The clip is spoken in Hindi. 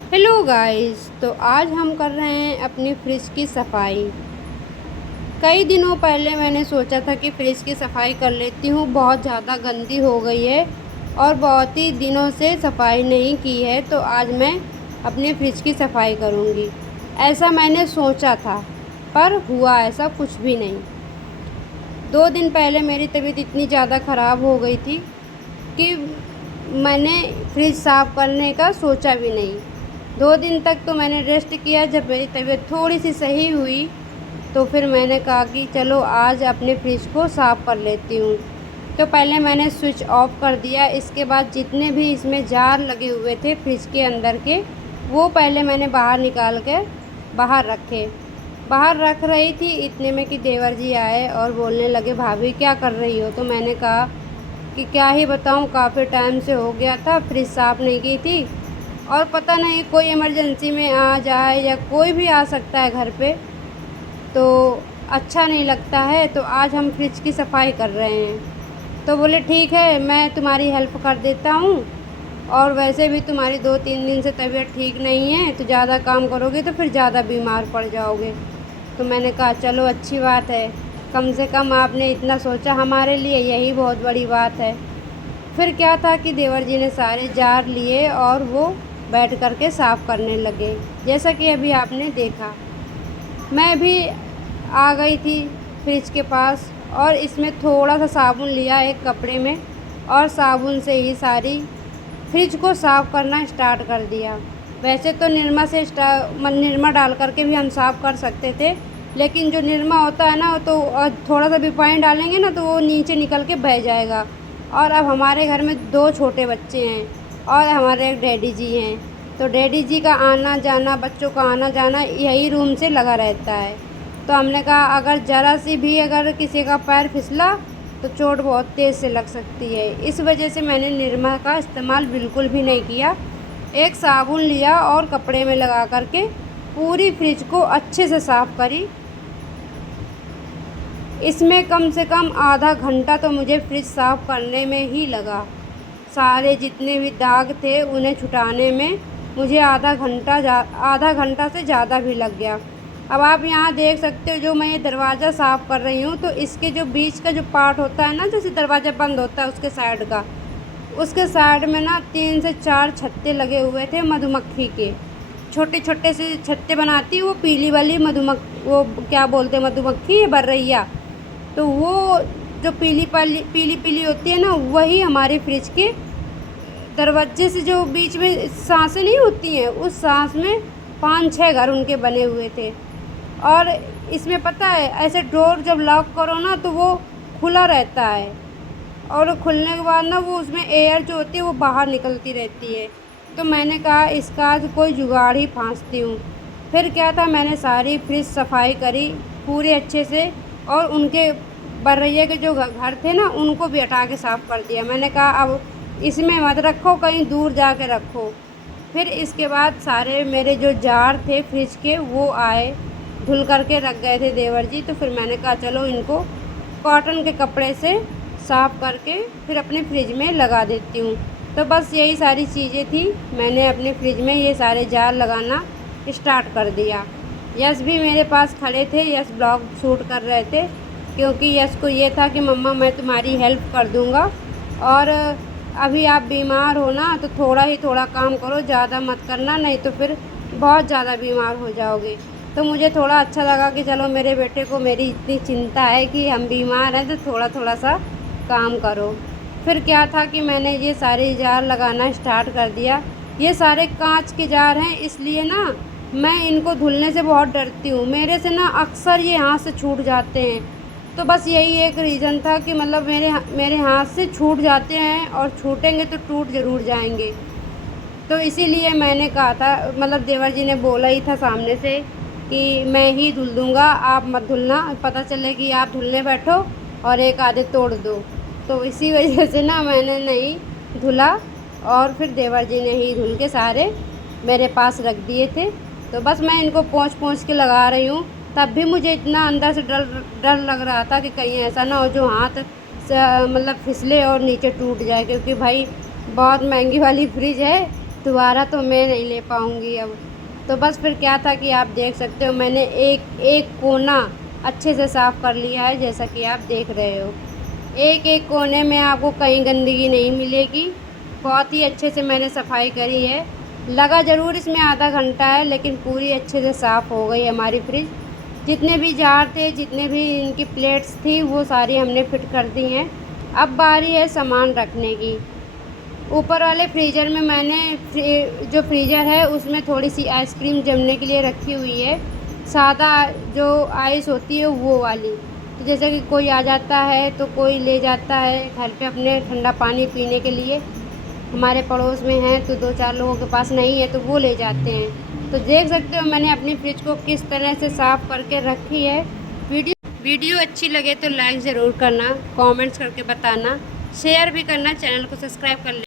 Hello guys. तो आज हम कर रहे हैं अपनी फ्रिज की सफाई। कई दिनों पहले मैंने सोचा था कि फ्रिज की सफाई कर लेती हूँ, बहुत ज़्यादा गंदी हो गई है और बहुत ही दिनों से सफाई नहीं की है। तो आज मैं अपने फ्रिज की सफाई करूँगी, ऐसा मैंने सोचा था, पर हुआ ऐसा कुछ भी नहीं। 2 दिन पहले मेरी तबीयत इतनी ज़्यादा ख़राब हो गई थी कि मैंने फ्रिज साफ़ करने का सोचा भी नहीं। 2 दिन तक तो मैंने रेस्ट किया। जब मेरी तबीयत थोड़ी सी सही हुई तो फिर मैंने कहा कि चलो आज अपने फ्रिज को साफ़ कर लेती हूँ। तो पहले मैंने स्विच ऑफ कर दिया। इसके बाद जितने भी इसमें जार लगे हुए थे फ्रिज के अंदर के, वो पहले मैंने बाहर निकाल कर बाहर रखे। बाहर रख रही थी, इतने में कि देवर जी आए और बोलने लगे, भाभी क्या कर रही हो? तो मैंने कहा कि क्या ही बताऊँ, काफ़ी टाइम से हो गया था, फ्रिज साफ़ नहीं की थी और पता नहीं कोई इमरजेंसी में आ जाए या कोई भी आ सकता है घर पे, तो अच्छा नहीं लगता है। तो आज हम फ्रिज की सफाई कर रहे हैं। तो बोले ठीक है, मैं तुम्हारी हेल्प कर देता हूँ, और वैसे भी तुम्हारी 2-3 दिन से तबीयत ठीक नहीं है, तो ज़्यादा काम करोगे तो फिर ज़्यादा बीमार पड़ जाओगे। तो मैंने कहा चलो अच्छी बात है, कम से कम आपने इतना सोचा हमारे लिए, यही बहुत बड़ी बात है। फिर क्या था कि देवर जी ने सारे जार लिए और वो बैठ कर के साफ़ करने लगे, जैसा कि अभी आपने देखा। मैं भी आ गई थी फ्रिज के पास और इसमें थोड़ा सा साबुन लिया एक कपड़े में, और साबुन से ही सारी फ्रिज को साफ़ करना स्टार्ट कर दिया। वैसे तो निरमा से निरमा डाल कर के भी हम साफ़ कर सकते थे, लेकिन जो निरमा होता है ना, तो थोड़ा सा भी पानी डालेंगे ना तो वो नीचे निकल के बह जाएगा। और अब हमारे घर में 2 छोटे बच्चे हैं और हमारे एक डैडी जी हैं, तो डैडी जी का आना जाना, बच्चों का आना जाना यही रूम से लगा रहता है। तो हमने कहा अगर ज़रा सी भी अगर किसी का पैर फिसला तो चोट बहुत तेज़ से लग सकती है। इस वजह से मैंने निरमा का इस्तेमाल बिल्कुल भी नहीं किया। एक साबुन लिया और कपड़े में लगा कर के पूरी फ्रिज को अच्छे से साफ़ करी। इसमें कम से कम आधा घंटा तो मुझे फ्रिज साफ़ करने में ही लगा। सारे जितने भी दाग थे उन्हें छुटाने में मुझे आधा घंटा से ज़्यादा भी लग गया। अब आप यहाँ देख सकते हो, जो मैं ये दरवाज़ा साफ़ कर रही हूँ, तो इसके जो बीच का जो पार्ट होता है ना, जैसे दरवाज़ा बंद होता है उसके साइड का, उसके साइड में ना 3 से 4 छत्ते लगे हुए थे मधुमक्खी के। छोटे छोटे से छत्ते बनाती है वो पीली वाली वो क्या बोलते हैं, मधुमक्खी या बर्रैया। तो वो जो पीली पीली होती है ना, वही हमारे फ्रिज के दरवाजे से जो बीच में सांसें नहीं होती हैं, उस सांस में 5-6 घर उनके बने हुए थे। और इसमें पता है, ऐसे डोर जब लॉक करो ना तो वो खुला रहता है, और खुलने के बाद ना वो उसमें एयर जो होती है वो बाहर निकलती रहती है। तो मैंने कहा इसका आज कोई जुगाड़ ही फांसती हूँ। फिर क्या था, मैंने सारी फ्रिज सफाई करी पूरे अच्छे से, और उनके बर्रैया के जो घर थे ना उनको भी हटा के साफ़ कर दिया। मैंने कहा अब इसमें मत रखो, कहीं दूर जा के रखो। फिर इसके बाद सारे मेरे जो जार थे फ्रिज के वो आए, धुल कर के रख गए थे देवर जी। तो फिर मैंने कहा चलो इनको कॉटन के कपड़े से साफ़ करके फिर अपने फ्रिज में लगा देती हूँ। तो बस यही सारी चीज़ें थी, मैंने अपने फ्रिज में ये सारे जार लगाना स्टार्ट कर दिया। यश भी मेरे पास खड़े थे, यश ब्लॉग शूट कर रहे थे, क्योंकि यश को ये था कि मम्मा मैं तुम्हारी हेल्प कर दूँगा, और अभी आप बीमार हो ना तो थोड़ा ही थोड़ा काम करो, ज़्यादा मत करना, नहीं तो फिर बहुत ज़्यादा बीमार हो जाओगे। तो मुझे थोड़ा अच्छा लगा कि चलो मेरे बेटे को मेरी इतनी चिंता है कि हम बीमार हैं, तो थोड़ा थोड़ा सा काम करो। फिर क्या था कि मैंने ये सारे जार लगाना स्टार्ट कर दिया। ये सारे कांच के जार हैं, इसलिए ना मैं इनको धुलने से बहुत डरती हूँ। मेरे से ना अक्सर ये हाथ से छूट जाते हैं। तो बस यही एक रीज़न था कि मतलब मेरे हाथ से छूट जाते हैं, और छूटेंगे तो टूट ज़रूर जाएंगे। तो इसीलिए मैंने कहा था, मतलब देवर जी ने बोला ही था सामने से कि मैं ही धुल दूँगा, आप मत धुलना, पता चले कि आप धुलने बैठो और एक आधे तोड़ दो। तो इसी वजह से ना मैंने नहीं धुला, और फिर देवर जी ने ही धुल के सारे मेरे पास रख दिए थे। तो बस मैं इनको पोंछ पोंछ के लगा रही हूँ। तब भी मुझे इतना अंदर से डर डर लग रहा था कि कहीं ऐसा ना हो जो हाथ मतलब फिसले और नीचे टूट जाए, क्योंकि भाई बहुत महंगी वाली फ्रिज है, दोबारा तो मैं नहीं ले पाऊँगी अब। तो बस फिर क्या था कि आप देख सकते हो मैंने एक एक कोना अच्छे से साफ़ कर लिया है, जैसा कि आप देख रहे हो। एक एक कोने में आपको कहीं गंदगी नहीं मिलेगी। बहुत ही अच्छे से मैंने सफाई करी है। लगा ज़रूर इसमें आधा घंटा है, लेकिन पूरी अच्छे से साफ़ हो गई हमारी फ्रिज। जितने भी जार थे, जितने भी इनकी प्लेट्स थी, वो सारी हमने फिट कर दी हैं। अब बारी है सामान रखने की। ऊपर वाले फ्रीज़र में मैंने जो फ्रीज़र है उसमें थोड़ी सी आइसक्रीम जमने के लिए रखी हुई है। सादा जो आइस होती है वो वाली। तो जैसे कि कोई आ जाता है तो कोई ले जाता है घर पे अपने ठंडा पानी पीने के लिए। हमारे पड़ोस में हैं तो 2-4 लोगों के पास नहीं है तो वो ले जाते हैं। तो देख सकते हो मैंने अपनी फ्रिज को किस तरह से साफ़ करके रखी है। वीडियो अच्छी लगे तो लाइक ज़रूर करना, कमेंट्स करके बताना, शेयर भी करना, चैनल को सब्सक्राइब कर लेना।